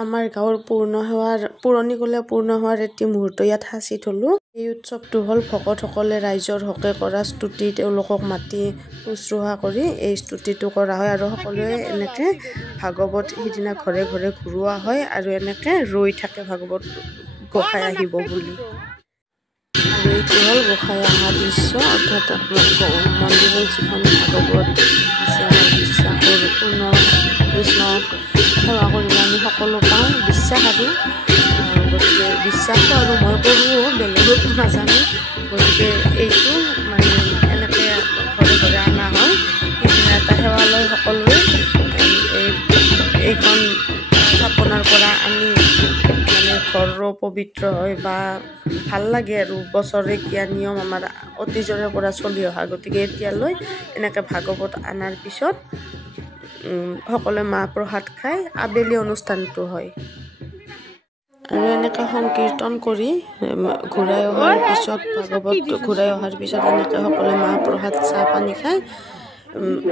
আমাৰ গাঁৱৰ পুৰণিকলীয়া পূৰ্ণ হোৱাৰ এটি মুহূৰ্ত ইয়াত সাঁচি থলোঁ। এই উৎসৱটো হ'ল ভকতসকলে ৰাইজৰ হকে কৰা স্তুতি, তেওঁলোকক মাতি শুশ্ৰূষা কৰি এই স্তুতিটো কৰা হয় আৰু সকলোৱে এনেকৈ ভাগৱত সিদিনা ঘৰে ঘৰে ঘূৰোৱা হয় আৰু এনেকৈ ৰৈ থাকে ভাগৱত গোসাঁই আহিব বুলি। আৰু এইটো হ'ল গোসাঁই অহা দৃশ্য, অৰ্থাৎ মন্দিৰৰ যিখন ভাগৱত আছে আমাৰ বিশ্বাসৰ পূৰ্ণ কৃষ্ণক সেৱা কৰিলে আমি সকলো পাওঁ, বিশ্বাস আৰু গতিকে বিশ্বাসটো আৰু মই কৰোঁ, বেলেগতো নাজানো। গতিকে এইটো মানে এনেকৈ ঘৰে ঘৰে অনা হয়। সিদিনা এটা সেৱা লয় সকলোৱে। এইখন স্থাপনাৰ পৰা আমি মানে ঘৰো পবিত্ৰ হয় বা ভাল লাগে আৰু বছৰেকীয়া নিয়ম আমাৰ অতীজৰে পৰা চলি অহা। গতিকে এতিয়ালৈ এনেকৈ ভাগৱত অনাৰ পিছত সকলোৱে মাহ প্ৰসাদ খাই আবেলি অনুষ্ঠানটো হয়। আৰু এনেকৈ সংকীৰ্তন কৰি ঘূৰাই অহাৰ পিছত ভাগৱত ঘূৰাই অহাৰ পিছত এনেকৈ সকলোৱে মাহ প্ৰসাদ চাহ পানী খাই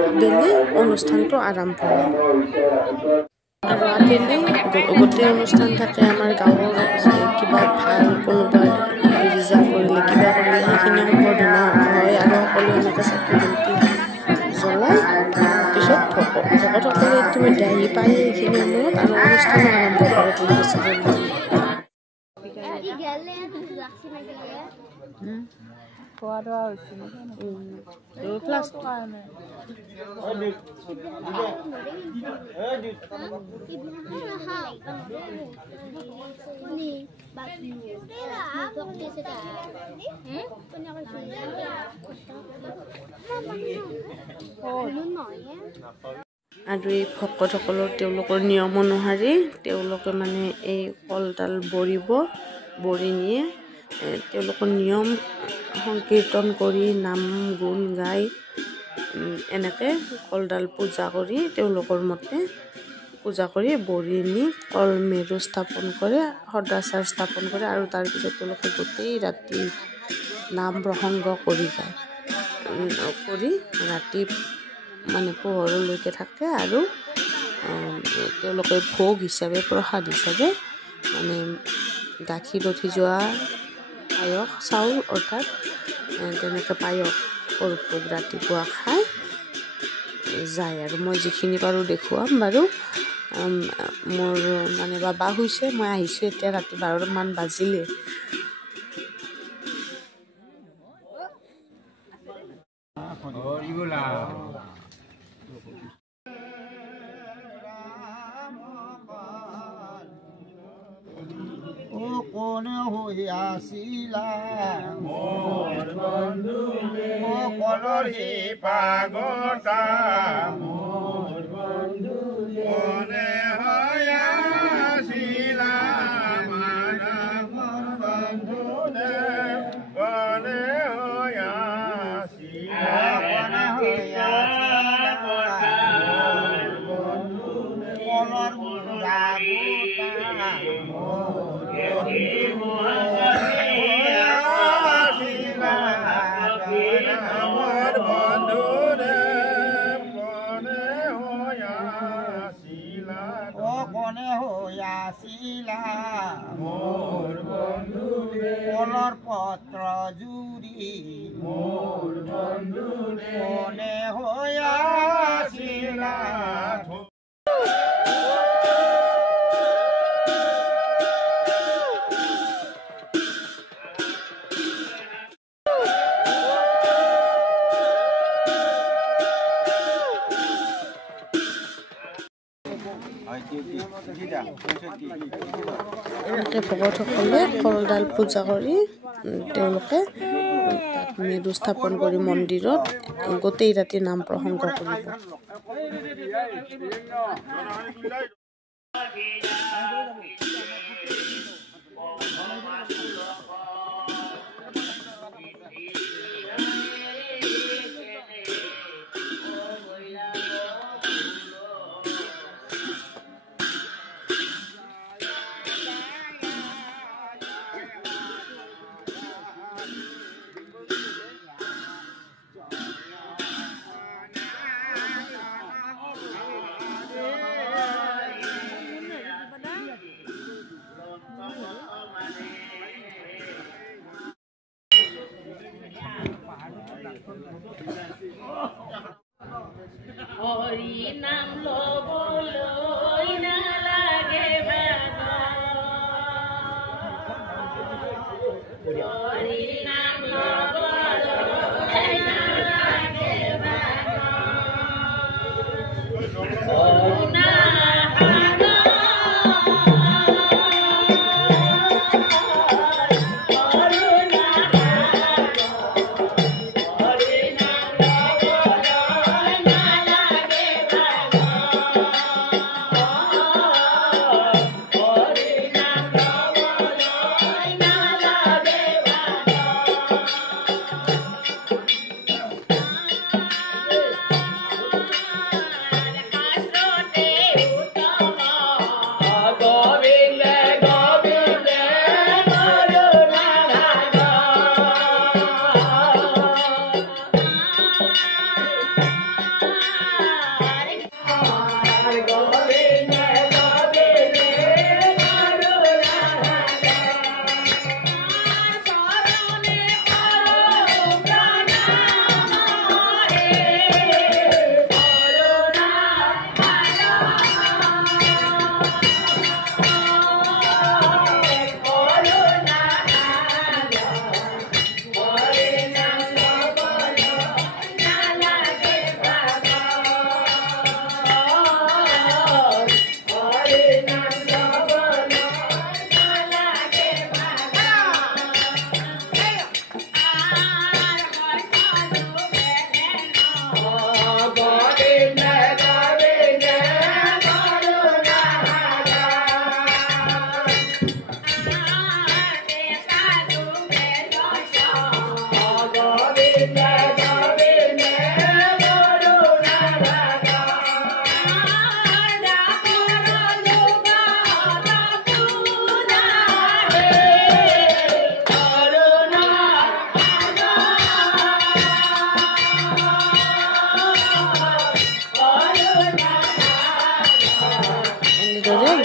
আবেলি অনুষ্ঠানটো আৰম্ভ হয়। আৰু আবেলি গোটেই অনুষ্ঠান থাকে। আমাৰ গাঁৱৰ কিবা ভাল কোনোবা ৰিজাল্ট কৰিলে কিবা কৰিলে সেইখিনি সম্বৰ্ধনা হয় আৰু সকলোৱে এনেকৈ চাকি বন্তি জ্বলাই পিছত ভকতসকলে ইতিমধ্যে আহি পায় এইখিনি সময়ত আৰু অনুষ্ঠানো আৰম্ভ কৰে বুলি কৈছে। খোৱা দোৱা হৈছে আৰু এই ভকতসকলৰ তেওঁলোকৰ নিয়ম অনুসৰি তেওঁলোকে মানে এই কলডাল বৰি নিয়ে তেওঁলোকৰ নিয়ম সংকীৰ্তন কৰি নাম গুণ গাই এনেকৈ কলডাল পূজা কৰি তেওঁলোকৰ মতে পূজা কৰি বৰি নি কল মেৰু স্থাপন কৰে, সদাচাৰ স্থাপন কৰে আৰু তাৰপিছত তেওঁলোকে গোটেই ৰাতি নাম প্ৰসংগ কৰি যায়। কৰি ৰাতি মানে পোহৰলৈকে থাকে আৰু তেওঁলোকে ভোগ হিচাপে প্ৰসাদ হিচাপে মানে গাখীৰত সিজোৱা পায়স চাউল অৰ্থাৎ তেনেকৈ পায়স ভোগ ৰাতিপুৱা খাই যায়। আৰু মই যিখিনি পাৰোঁ দেখুৱাম বাৰু। মোৰ মানে বাবা হৈছে, মই আহিছোঁ এতিয়া ৰাতি 12মান বাজিলে। কোনে হৈ আছিলা মোৰ বন্ধু, কলৰ হি পাগতা মোৰ বন্ধু, কোনে হৈ আছিলা মানৱ বন্ধু দেৱ, কোনে হৈ আছিলা, কোনে হৈ আছিলা মোৰ বন্ধু কলৰ মুৰা গোটা আমার বন্ধুরে কোনে হইয়াছিলা, কোনে হইয়াছিলা মোর বন্ধুরে কলর পত্র জুড়ি মোর বন্ধুরে কোনে হইয়াছিলা। এনেকৈ ভকতসকলে কলডাল পূজা কৰি তেওঁলোকে তাত মেৰু স্থাপন কৰি মন্দিৰত গোটেই ৰাতি নাম প্ৰসংগ কৰিব।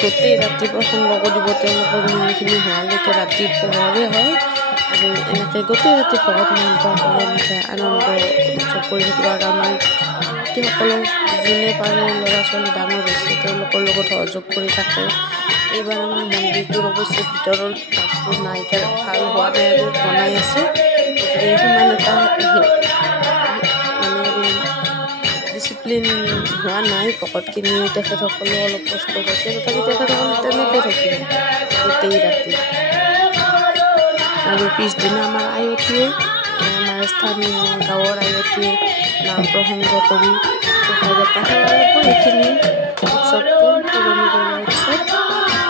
গোটেই ৰাতিপুৱা সংগ কৰিব তেওঁলোকৰ নিয়মখিনি হোৱালৈকে ৰাতি পোহৰে হয় আৰু এনেকৈ গোটেই ৰাতি ভকত মন্ত্ৰ কৰে এনেকৈ আনন্দ উৎসৱ কৰি থাকিব আৰু আমাৰ ভক্তিসকলক যোনে পাৰে ল'ৰা ছোৱালী ডাঙৰ হৈছে তেওঁলোকৰ লগত সহযোগ কৰি থাকে। এইবাৰ আমাৰ মন্দিৰটোৰ অৱশ্যে ভিতৰৰ ভাগটো নাই ভাল হোৱা নাই আৰু বনাই আছে, গতিকে সিমান এটা মানে ডিচিপ্লিন হোৱা নাই। ভকতখিনি তেখেতসকলে অলপ কষ্ট পাইছে, তথাপি তেখেতসকলে তেনেকৈ থাকিব গোটেই ৰাতি। আৰু পিছদিনা আমাৰ আয়তীয়ে আমাৰ স্থানীয় গাঁৱৰ আয়তীয়ে নাম প্ৰসংগ কৰি প্ৰসাদ এটা সেৱা ল'ব। এইখিনি উৎসৱটো পুৰণি কলীয়া উৎসৱ।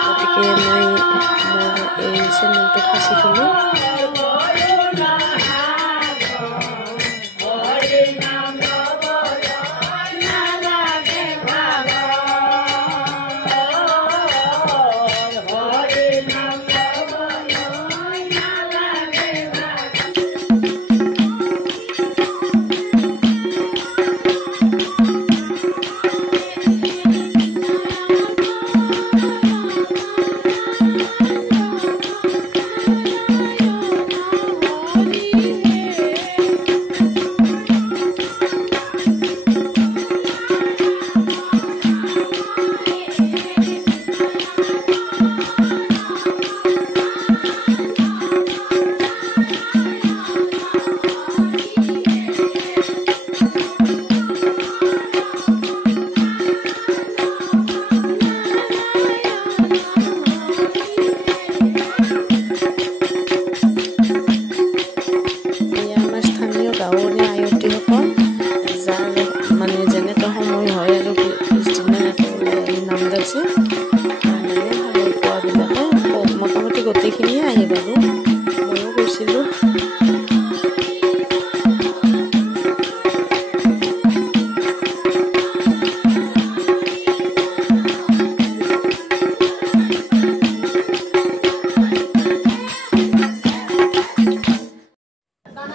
গতিকে মই মোৰ এই চেনেলটো সাঁচি থলোঁ। মোটামুটি গোটেইখিনিয়ে আহি বাৰু ময়ো গৈছিলোঁ।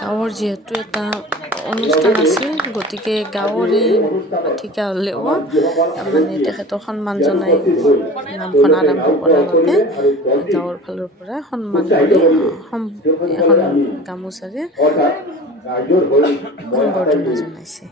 গাঁৱৰ যিহেতু এটা অনুষ্ঠান আছিল, গতিকে গাঁৱৰে ঠিকা হ'লেও মানে তেখেতক সন্মান জনাই নামখন আৰম্ভ কৰাৰ বাবে গাঁৱৰ ফালৰ পৰা সন্মান কৰি এখন গামোচাৰে সম্বৰ্ধনা জনাইছে।